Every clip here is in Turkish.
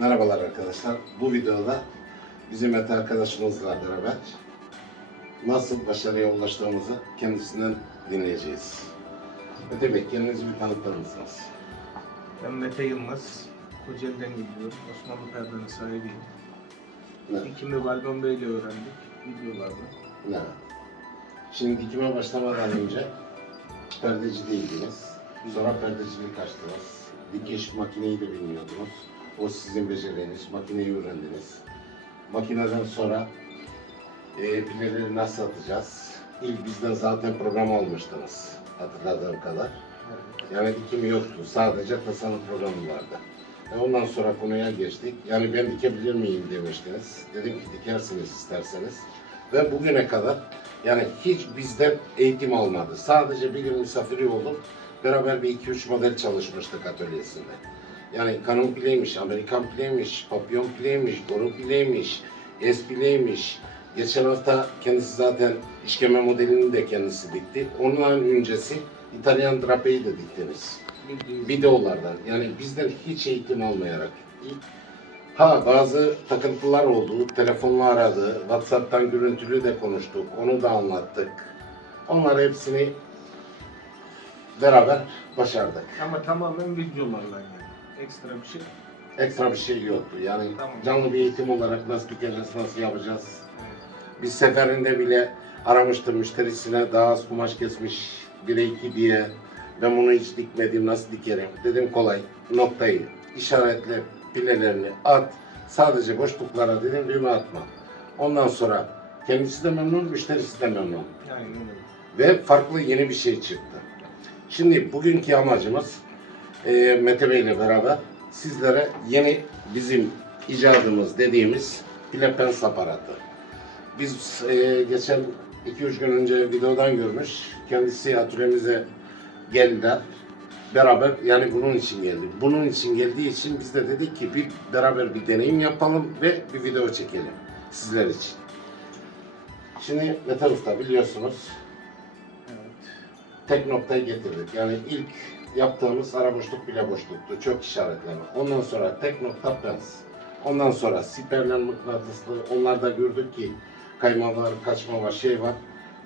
Merhabalar arkadaşlar. Bu videoda bizim Mete arkadaşımızla beraber nasıl başarıya ulaştığımızı kendisinden dinleyeceğiz. Mete Bey kendinizi bir tanıtır mısınız? Ben Mete Yılmaz. Kocaeli'den geliyorum. Osmanlı perdenin sahibiyim. Ne? Dikimi Balgon Bey ile öğrendik videolarda. Ne? Şimdi dikime başlamadan önce perdeci değildiniz. Sonra perdecilik açtınız. Dikiş makineyi de bilmiyordunuz. O sizin beceriğiniz. Makineyi öğrendiniz. Makineden sonra e, pileleri nasıl atacağız? İlk bizden zaten program almıştınız. Hatırladığım kadar. Yani dikim yoktu. Sadece tasarım programı vardı. E ondan sonra konuya geçtik. Yani ben dikebilir miyim demiştiniz. Dedim ki dikersiniz isterseniz. Ve bugüne kadar yani hiç bizden eğitim almadı. Sadece bir gün misafiri olduk. Beraber bir iki üç model çalışmıştık atölyesinde. Yani kanun pileymiş, Amerikan pileymiş, papyon pileymiş, boru pileymiş, es pileymiş. Geçen hafta kendisi zaten işkeme modelini de kendisi dikti. Ondan öncesi İtalyan drapeyi de diktiniz. Videolardan yani bizden hiç eğitim almayarak. Ha bazı takıntılar oldu. Telefonla aradı. Whatsapp'tan görüntülü de konuştuk. Onu da anlattık. Onları hepsini beraber başardık. Ama tamamen videolarla yani. Ekstra bir şey. ekstra bir şey yoktu yani Tamam. canlı bir eğitim olarak nasıl dikeceğiz nasıl yapacağız bir seferinde bile aramıştım müşterisine daha az kumaş kesmiş 1'e 2 diye ben bunu hiç dikmedim nasıl dikerim dedim kolay noktayı işaretle pilelerini at sadece boşluklara dedim düğme atma ondan sonra kendisi de memnun müşterisi de memnun öyle. ve farklı yeni bir şey çıktı. Şimdi bugünkü amacımız e, Mete Bey ile beraber sizlere yeni bizim icadımız dediğimiz pilepens aparatı. Biz e, geçen 2-3 gün önce videodan görmüş. Kendisi atölyemize geldiler. Beraber yani bunun için geldi. Bunun için geldiği için biz de dedik ki bir beraber bir deneyim yapalım ve bir video çekelim sizler için. Şimdi Mete Usta biliyorsunuz Evet. tek noktayı getirdik. Yani ilk yaptığımız ara boşluk bile boşluktu. Çok işaretleme. Ondan sonra tek nokta pens. Ondan sonra siperler mıknatıslı. Onlarda gördük ki kayma var, kaçma var, şey var.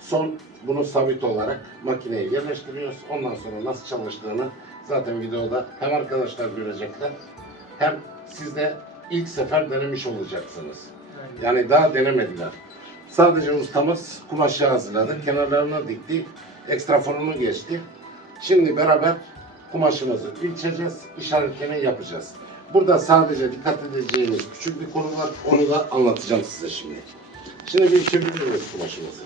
Son bunu sabit olarak makineye yerleştiriyoruz. Ondan sonra nasıl çalıştığını zaten videoda hem arkadaşlar görecekler hem siz de ilk sefer denemiş olacaksınız. Yani daha denemediler. Sadece ustamız kumaşı hazırladı. Kenarlarına dikti. Ekstra formunu geçti. Şimdi beraber kumaşımızı ölçeceğiz. işaretleme yapacağız. Burada sadece dikkat edeceğiniz küçük bir konu var. Onu da anlatacağım size şimdi. Şimdi bir çeviriyoruz kumaşımızı.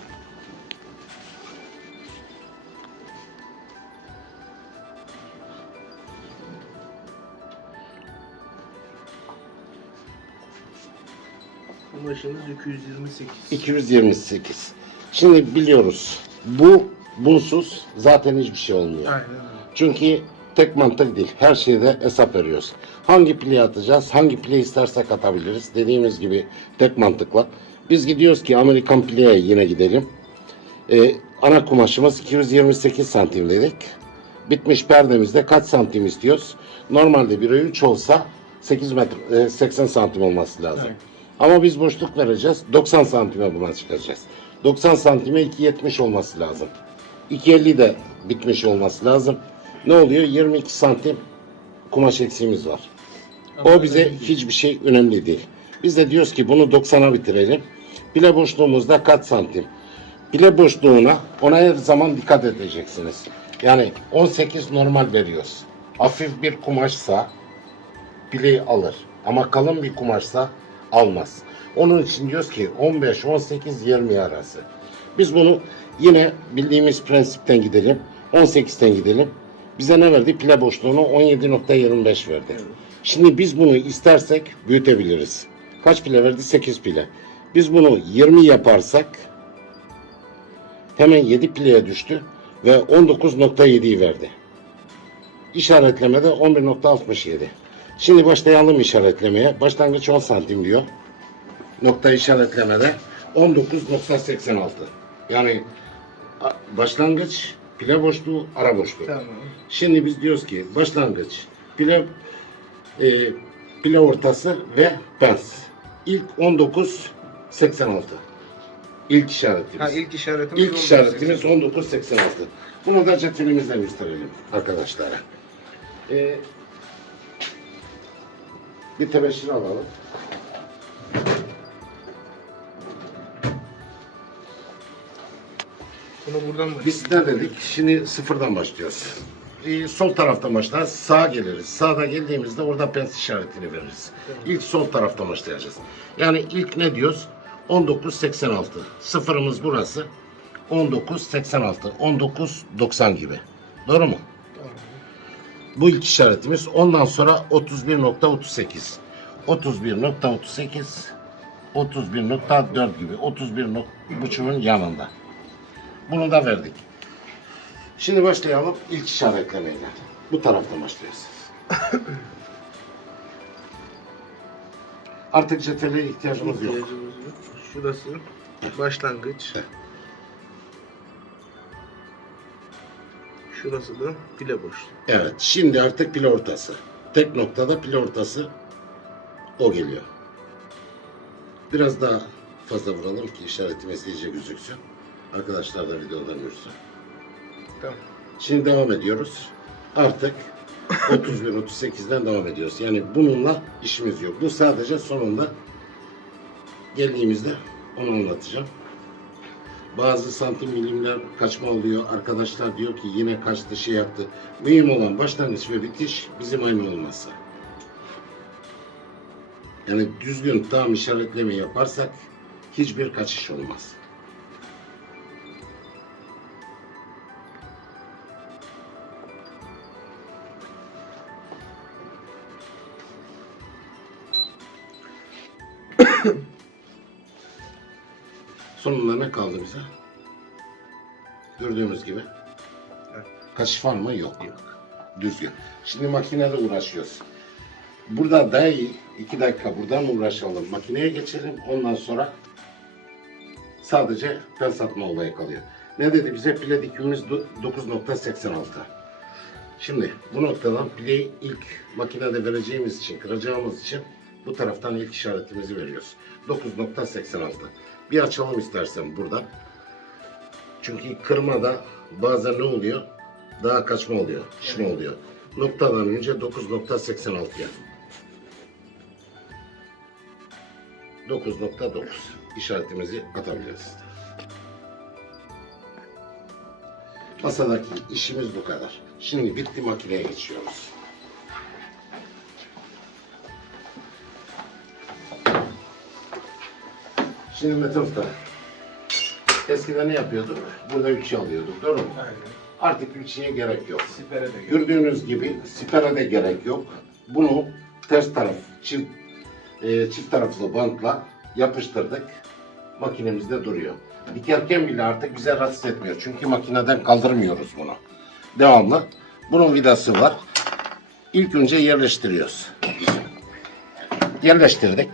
Kumaşımız 228. 228. Şimdi biliyoruz. Bu bunsuz zaten hiçbir şey olmuyor. Aynen öyle. Çünkü tek mantık değil. Her şeyde hesap veriyoruz. Hangi play atacağız? Hangi play istersek atabiliriz. Dediğimiz gibi tek mantıkla. Biz gidiyoruz ki Amerikan play'e yine gidelim. Ee, ana kumaşımız 228 santim dedik. Bitmiş perdemizde kaç santim istiyoruz? Normalde 1'e 3 olsa 8 metre, e, 80 santim olması lazım. Evet. Ama biz boşluk vereceğiz. 90 santime buna çıkacağız. 90 santime 2.70 olması lazım. 2.50 de bitmiş olması lazım. Ne oluyor? 22 santim kumaş eksiğimiz var. Ama O bize hiçbir şey önemli değil. Biz de diyoruz ki bunu 90'a bitirelim. Bile boşluğumuzda kaç santim? Bile boşluğuna ona her zaman dikkat edeceksiniz. Yani 18 normal veriyoruz. Hafif bir kumaşsa bileği alır. Ama kalın bir kumaşsa almaz. Onun için diyoruz ki 15, 18, 20 arası. Biz bunu yine bildiğimiz prensipten gidelim. 18'ten gidelim. Bize ne verdi? Pile boşluğunu 17.25 verdi. Şimdi biz bunu istersek büyütebiliriz. Kaç pile verdi? 8 pile. Biz bunu 20 yaparsak hemen 7 pileye düştü ve 19.7'yi verdi. İşaretlemede 11.67. Şimdi başlayalım işaretlemeye. Başlangıç 10 santim diyor. Nokta işaretlemede 19.86. Yani başlangıç pile boşluğu, ara boşluğu. Tamam. Şimdi biz diyoruz ki başlangıç pile e, pile ortası ve pens. İlk 19.86. İlk işaretimiz. Ha ilk işaretimiz İlk işaretimiz 19.86. Bunu da cetvelimizle gösterelim arkadaşlara. Ee, bir tebeşir alalım. Bunu buradan mı? Biz ne dedik? Şimdi sıfırdan başlıyoruz. Ee, sol taraftan başlar, sağa geliriz. Sağda geldiğimizde orada pens işaretini veririz. İlk sol taraftan başlayacağız. Yani ilk ne diyoruz? 19.86. Sıfırımız burası. 19.86. 19.90 gibi. Doğru mu? Bu ilk işaretimiz. Ondan sonra 31.38. 31.38 31.4 gibi. 31.5'un yanında. Bunu da verdik. Şimdi başlayalım ilk işaretlemeyle. Bu taraftan başlıyoruz. Artık cetvele ihtiyacımız yok. İhtiyacımız yok. Şurası başlangıç. Şurası da pile boşluğu. Evet, şimdi artık pil ortası. Tek noktada pil ortası o geliyor. Biraz daha fazla vuralım ki işaretimiz iyice gözüksün. Arkadaşlar da videodan görsün. Tamam. Şimdi devam ediyoruz. Artık 31-38'den devam ediyoruz. Yani bununla işimiz yok. Bu sadece sonunda geldiğimizde onu anlatacağım. Bazı santim milimler kaçma oluyor. Arkadaşlar diyor ki yine kaçtı şey yaptı. Mühim olan başlangıç ve bitiş bizim aynı olması. Yani düzgün tam işaretleme yaparsak hiçbir kaçış olmaz. Sonunda ne kaldı bize? Gördüğümüz gibi. Kaçış var mı? Yok. Yok. Düzgün. Şimdi makinede uğraşıyoruz. Burada daha iyi. iki dakika buradan uğraşalım. Makineye geçelim. Ondan sonra sadece pens atma olayı kalıyor. Ne dedi bize? Pile dikimimiz do- 9.86. Şimdi bu noktadan pileyi ilk makinede vereceğimiz için, kıracağımız için bu taraftan ilk işaretimizi veriyoruz. 9.86. Bir açalım istersen buradan. Çünkü kırmada bazen ne oluyor? Daha kaçma oluyor, şişme oluyor. Noktadan önce 9.86'ya. 9.9 işaretimizi atabiliriz. Masadaki işimiz bu kadar. Şimdi bitti makineye geçiyoruz. Şimdi Mete Usta, eskiden ne yapıyorduk? Burada üçü alıyorduk, doğru mu? Aynen. Artık üçüye gerek yok. Sipere de gel. Gördüğünüz gibi sipere de gerek yok. Bunu ters taraf çift e, çift taraflı bantla yapıştırdık. Makinemizde duruyor. Dikerken bile artık bize rahatsız etmiyor. Çünkü makineden kaldırmıyoruz bunu. Devamlı. Bunun vidası var. İlk önce yerleştiriyoruz. Yerleştirdik.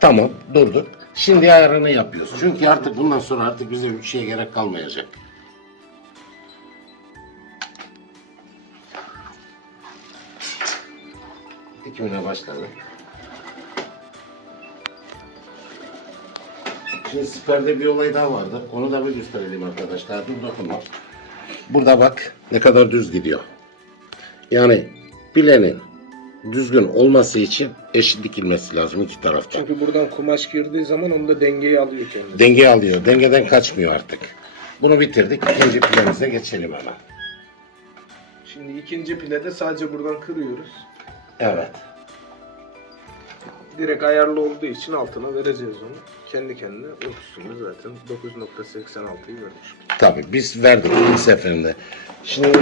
Tamam durduk. Şimdi ayarını yapıyoruz. Çünkü artık bundan sonra artık bize üç şeye gerek kalmayacak. Dikimine başladık. Şimdi siperde bir olay daha vardı. Onu da bir gösterelim arkadaşlar. Dur dokunma. Burada bak ne kadar düz gidiyor. Yani bilenin düzgün olması için eşit dikilmesi lazım iki tarafta. Çünkü buradan kumaş girdiği zaman onu da dengeyi alıyor kendisi. Denge alıyor. Dengeden kaçmıyor artık. Bunu bitirdik. İkinci planize geçelim hemen. Şimdi ikinci pilede sadece buradan kırıyoruz. Evet. Direkt ayarlı olduğu için altına vereceğiz onu. Kendi kendine ölçüsünü zaten 9.86'yı vermiş. Tabii biz verdik ilk seferinde. Şimdi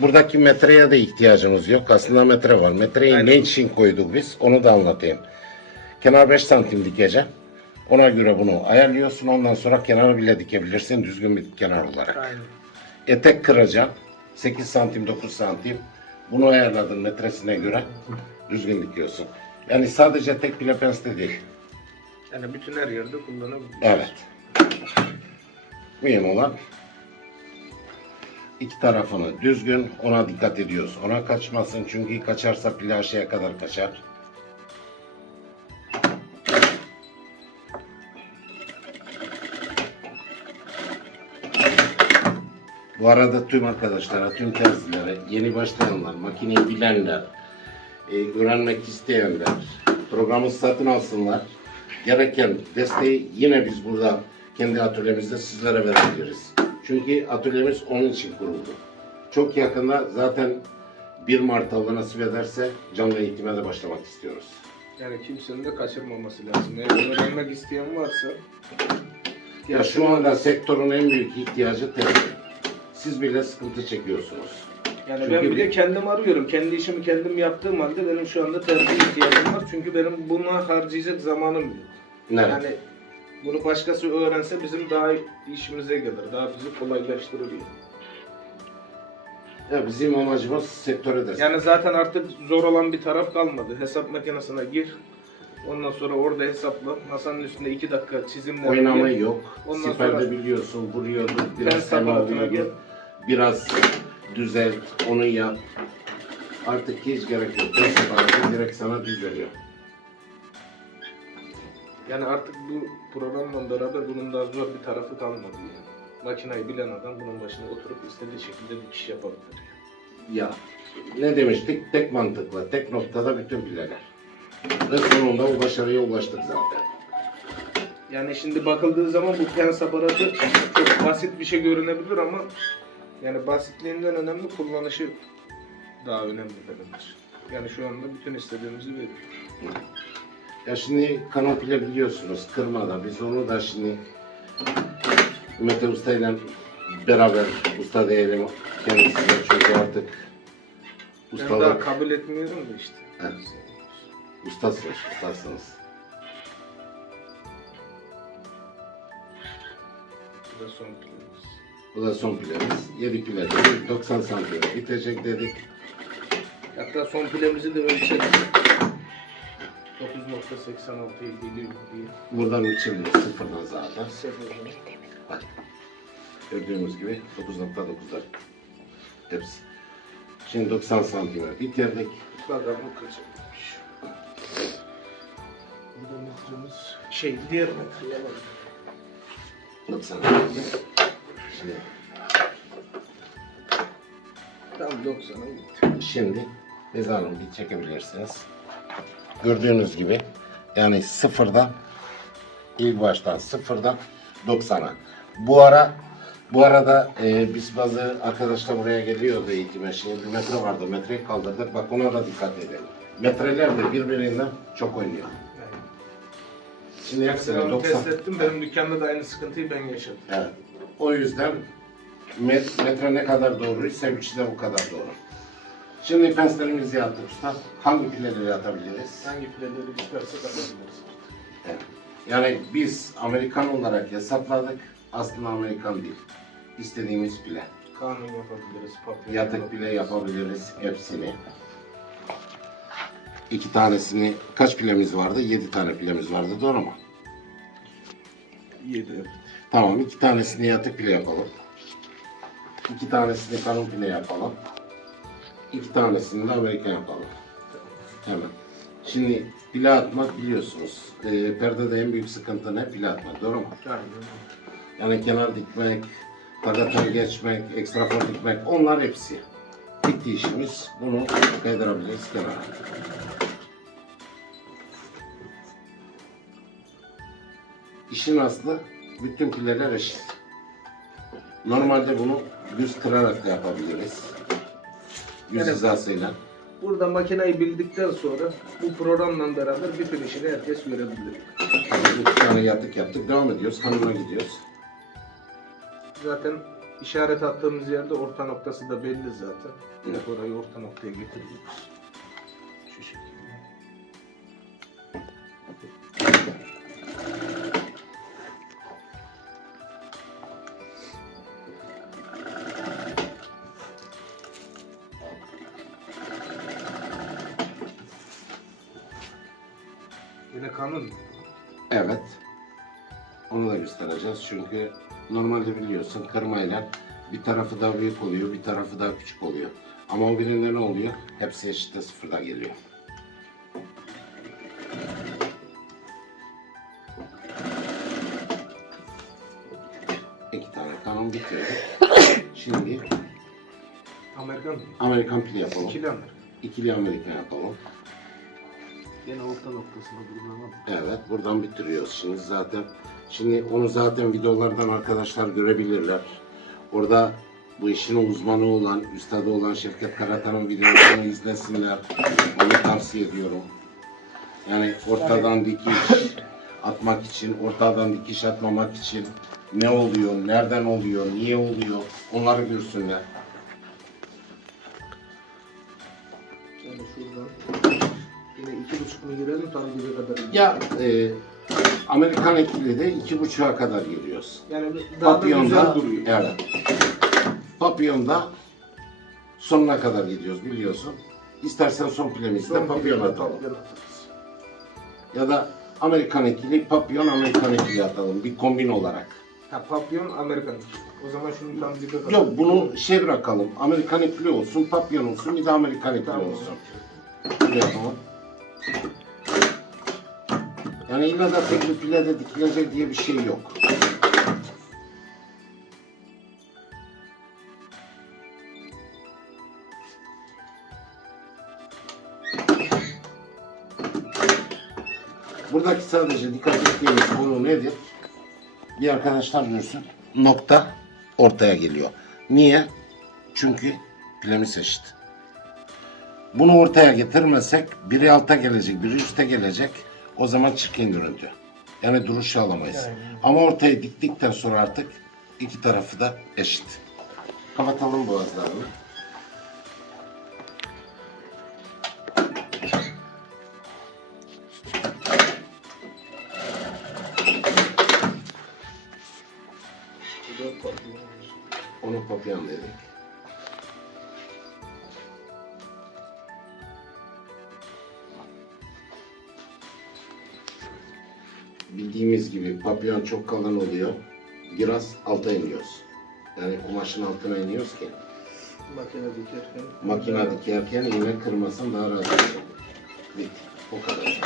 buradaki metreye de ihtiyacımız yok. Aslında metre var. Metreyi Aynen. ne için koyduk biz? Onu da anlatayım. Kenar 5 santim dikeceğim. Ona göre bunu ayarlıyorsun. Ondan sonra kenarı bile dikebilirsin düzgün bir kenar olarak. Aynen. Etek kıracağım. 8 santim 9 santim. Bunu ayarladın metresine göre düzgün dikiyorsun. Yani sadece tek plapenste değil. Yani bütün her yerde kullanabiliyoruz. Evet. Mühim olan iki tarafını düzgün ona dikkat ediyoruz. Ona kaçmasın çünkü kaçarsa plajaya kadar kaçar. Bu arada tüm arkadaşlara, tüm terzilere, yeni başlayanlar, makineyi bilenler, e, öğrenmek isteyenler, programı satın alsınlar. Gereken desteği yine biz burada kendi atölyemizde sizlere verebiliriz. Çünkü atölyemiz onun için kuruldu. Çok yakında zaten 1 Mart Allah nasip ederse canlı eğitime de başlamak istiyoruz. Yani kimsenin de kaçırmaması lazım. Eğer öğrenmek isteyen varsa Ya şu anda sektörün en büyük ihtiyacı terzi. Siz bile sıkıntı çekiyorsunuz. Yani Çünkü ben bir- bile kendim arıyorum. Kendi işimi kendim yaptığım halde benim şu anda terzi ihtiyacım var. Çünkü benim buna harcayacak zamanım yok. Ne? Yani bunu başkası öğrense bizim daha işimize gelir. Daha bizi kolaylaştırır. yani. Ya bizim amacımız sektöre destek. Yani zaten artık zor olan bir taraf kalmadı. Hesap makinesine gir. Ondan sonra orada hesapla. Masanın üstünde iki dakika çizimle Oynama gel. yok. Ondan Siperde sonra- biliyorsun, vuruyordun, Ben biraz alıyordun. Biraz düzelt, onu yap. Artık hiç gerek yok. Ben separatı direkt sana düz veriyor. Yani artık bu programla beraber bunun daha zor bir tarafı kalmadı yani. Makinayı bilen adam bunun başına oturup istediği şekilde dikiş yapabilir. Ya ne demiştik? Tek mantıkla, tek noktada bütün bileler. Ve sonunda bu başarıya ulaştık zaten. Yani şimdi bakıldığı zaman bu pens aparatı çok basit bir şey görünebilir ama yani basitliğinden önemli kullanışı daha önemli benim Yani şu anda bütün istediğimizi veriyor. Ya şimdi kanopile biliyorsunuz kırmada. Biz onu da şimdi Mete Usta ile beraber usta diyelim kendisine çünkü artık Ben daha ustalar kabul etmiyorum da işte. Evet. ustasınız, ustasınız. Bu da son planımız. Bu da son pilemiz. 7 pile dedik. 90 santim bitecek dedik. Hatta son pilemizi de ölçelim. 9.86'ya geliyor diye. Buradan ölçebiliriz sıfırdan zaten. Seviyorum. Bak. Gördüğümüz gibi 9.9'lar. Hepsi. Şimdi 90 santime bitirdik. Bakalım kaçırmış. Burada metremiz şey diğer metreye bak. 90 Şimdi, Tam 90'a gitti. şimdi Beyza Hanım bir çekebilirsiniz. Gördüğünüz gibi yani sıfırdan ilk baştan sıfırdan 90'a. Bu ara bu arada e, biz bazı arkadaşlar buraya geliyordu eğitime. Şimdi bir metre vardı. Metreyi kaldırdık. Bak ona da dikkat edelim. Metreler de birbirinden çok oynuyor. Şimdi onu 90. test ettim. Benim dükkanda da aynı sıkıntıyı ben yaşadım. Evet. O yüzden met- metre ne kadar doğruysa ölçü de bu kadar doğru. Şimdi penslerimizi yaptık usta. Hangi pileleri atabiliriz? Hangi pileleri istersek atabiliriz. Evet. Yani biz Amerikan olarak hesapladık. Aslında Amerikan değil. İstediğimiz pile. Kanun yapabiliriz. Papyon Yatık pile yapabiliriz hepsini. İki tanesini, kaç pilemiz vardı? Yedi tane pilemiz vardı doğru mu? 7 evet. Tamam iki tanesini yatık pile yapalım. İki tanesini kalın pile yapalım. İki tanesini de Amerikan yapalım. Hemen. Şimdi pile atmak biliyorsunuz. E, perdede en büyük sıkıntı ne? Pile atmak. Doğru mu? Aynen. Yani kenar dikmek, tagatan geçmek, ekstrafor dikmek onlar hepsi. Bitti işimiz. Bunu kaydırabiliriz kenara. İşin aslı bütün pileler eşit. Normalde bunu düz kırarak da yapabiliriz. Yüz Evet. hizasıyla. Burada makineyi bildikten sonra bu programla beraber bütün işini herkes görebilir. İki tane yatık yaptık. Devam ediyoruz. Hanıma gidiyoruz. Zaten işaret attığımız yerde orta noktası da belli zaten. Hep orayı orta noktaya getiriyoruz. Yine kanun? Evet. Onu da göstereceğiz çünkü normalde biliyorsun kırmayla bir tarafı daha büyük oluyor, bir tarafı daha küçük oluyor. Ama o birinde ne oluyor? Hepsi eşitte sıfırda geliyor. İki tane kanun bitiyor. Şimdi Amerikan Amerikan pile yapalım. ikili Amerikan. İkili Amerikan yapalım. Gene orta noktasına durmam. Evet, buradan bitiriyoruz şimdi zaten. Şimdi onu zaten videolardan arkadaşlar görebilirler. Orada bu işin uzmanı olan, üstadı olan Şevket Karatan'ın videolarını izlesinler. Onu tavsiye ediyorum. Yani ortadan dikiş atmak için, ortadan dikiş atmamak için ne oluyor, nereden oluyor, niye oluyor onları görsünler. Yani şuradan iki buçuk mu girelim tam gibi kadar. Ya e, Amerikan ekili de iki buçuğa kadar giriyoruz. Yani daha da güzel Papyonda, duruyor. evet. Papyonda sonuna kadar gidiyoruz biliyorsun. İstersen son pilemizde Son papyon atalım. papyon atarız. Ya da Amerikan ekili, papyon Amerikan ekili atalım bir kombin olarak. Ha papyon Amerikan. O zaman şunu tam dibe kadar. Yok bunu şey bırakalım. Amerikan ekili olsun, papyon olsun, bir de Amerikan ekili Tamam. olsun. Böyle yapalım. Yani illa da tek bir pilede dikilecek diye bir şey yok. Buradaki sadece dikkat ettiğimiz konu nedir? Bir arkadaşlar görsün. Nokta ortaya geliyor. Niye? Çünkü pilemiz eşit. Bunu ortaya getirmesek biri alta gelecek, biri üste gelecek. O zaman çirkin görüntü. Yani duruş sağlamayız. Yani. Ama ortaya diktikten sonra artık iki tarafı da eşit. Kapatalım boğazlarını. Papyon çok kalın oluyor. Biraz alta iniyoruz. Yani kumaşın altına iniyoruz ki Makine dikerken. makine dikerken iğne kırmasın daha rahat olsun. Bitti. O kadar.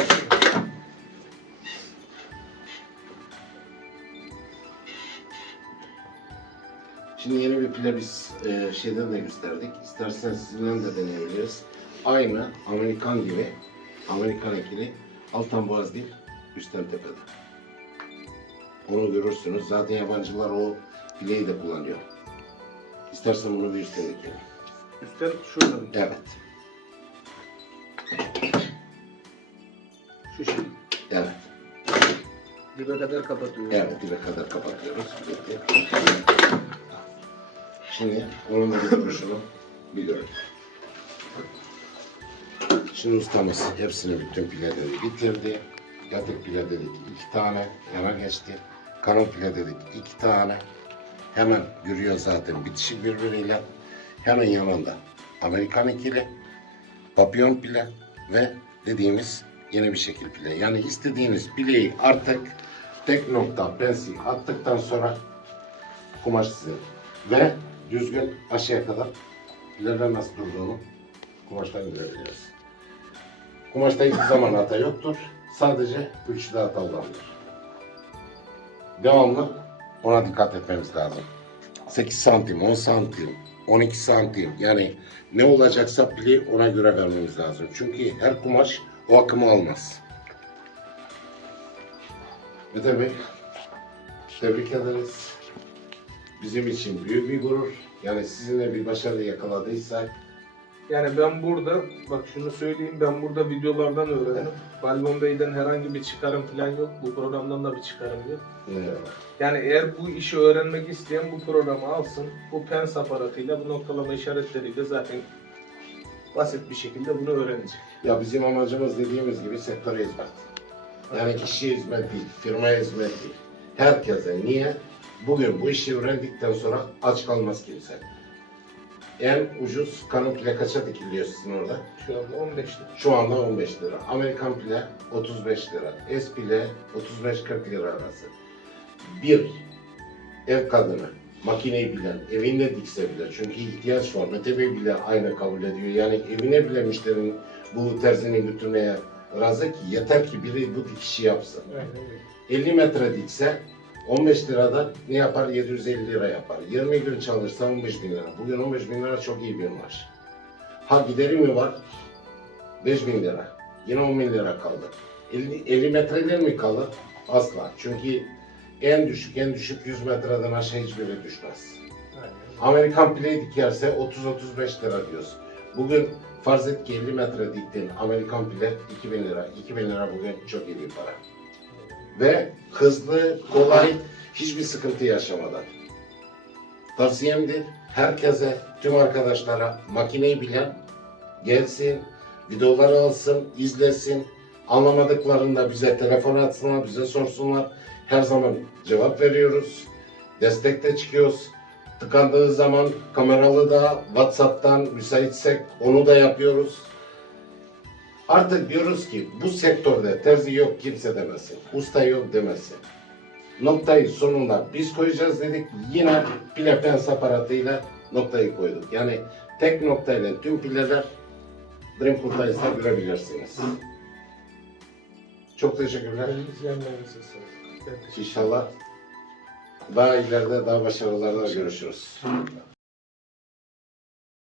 Şimdi yeni bir pile biz e, şeyden de gösterdik. İstersen sizinle de deneyebiliriz. Aynı Amerikan gibi, Amerikan ekili alttan boğaz değil, üstten tepede. Onu görürsünüz. Zaten yabancılar o pileyi de kullanıyor. İstersen bunu bir üstten dikelim. Üstten şuradan. Evet. Şu şey. Evet. Dibe kadar kapatıyoruz. Evet, dibe kadar kapatıyoruz. Şimdi onun da bir duruşunu bir. Şimdi ustamız hepsini bütün pileleri bitirdi. Yatık pile dedik iki tane, yana geçti. Karın pile dedik iki tane. Hemen görüyor zaten bitişik birbiriyle. Hemen yanında Amerikan ikili, papyon pile ve dediğimiz yeni bir şekil pile. Yani istediğiniz pileyi artık tek nokta pensil attıktan sonra kumaş sizin. Ve düzgün aşağıya kadar pileler nasıl durduğunu kumaştan görebiliriz. Kumaşta hiçbir zaman hata yoktur. Sadece üçlü hata olabilir. Devamlı ona dikkat etmemiz lazım. 8 santim, 10 santim, 12 santim yani ne olacaksa pili ona göre vermemiz lazım. Çünkü her kumaş o akımı almaz. Mete Bey, tebrik ederiz. Bizim için büyük bir gurur. Yani sizinle bir başarı yakaladıysak Yani ben burada, bak şunu söyleyeyim, ben burada videolardan öğrendim. Balbon Bey'den herhangi bir çıkarım falan yok. Bu programdan da bir çıkarım yok. Yani eğer bu işi öğrenmek isteyen bu programı alsın. Bu pens aparatıyla, bu noktalama işaretleriyle zaten basit bir şekilde bunu öğrenecek. Ya bizim amacımız dediğimiz gibi sektöre hizmet. Yani kişiye hizmet değil, firmaya hizmet değil. Herkese. Niye? Bugün bu işi öğrendikten sonra aç kalmaz kimse. En ucuz kanun pile kaça dikiliyor sizin orada? Şu anda 15 lira. Şu anda 15 lira. Amerikan pile 35 lira. Es pile 35-40 lira arası. Bir ev kadını makineyi bilen, evinde dikse bile çünkü ihtiyaç var. Mete Bey bile aynı kabul ediyor. Yani evine bile müşterinin bu terzini götürmeye razı ki yeter ki biri bu dikişi yapsın. 50 metre dikse 15 liradan ne yapar? 750 lira yapar. 20 gün çalışsa 15 bin lira. Bugün 15 bin lira çok iyi bir maaş. Ha gideri mi var? 5 bin lira. Yine 10 bin lira kaldı. 50, 50 metreden mi kalır? Asla. Çünkü en düşük en düşük 100 metreden aşağı hiçbiri düşmez. Amerikan pileyi dikerse 30-35 lira diyoruz. Bugün farz et ki 50 metre diktin Amerikan pile 2000 lira. 2000 lira bugün çok iyi bir para. Ve hızlı, kolay, hiçbir sıkıntı yaşamadan. Tavsiyemdir herkese, tüm arkadaşlara makineyi bilen gelsin, videoları alsın, izlesin. Anlamadıklarında bize telefon atsınlar, bize sorsunlar. Her zaman cevap veriyoruz. Destekte çıkıyoruz. Tıkandığı zaman kameralı da WhatsApp'tan müsaitsek onu da yapıyoruz. Artık diyoruz ki bu sektörde terzi yok kimse demesin. Usta yok demesin. Noktayı sonunda biz koyacağız dedik. Yine pile pens aparatıyla noktayı koyduk. Yani tek noktayla tüm pileler Dream Kurtayıs'ta görebilirsiniz. Çok teşekkürler. İnşallah daha ileride daha başarılarda görüşürüz.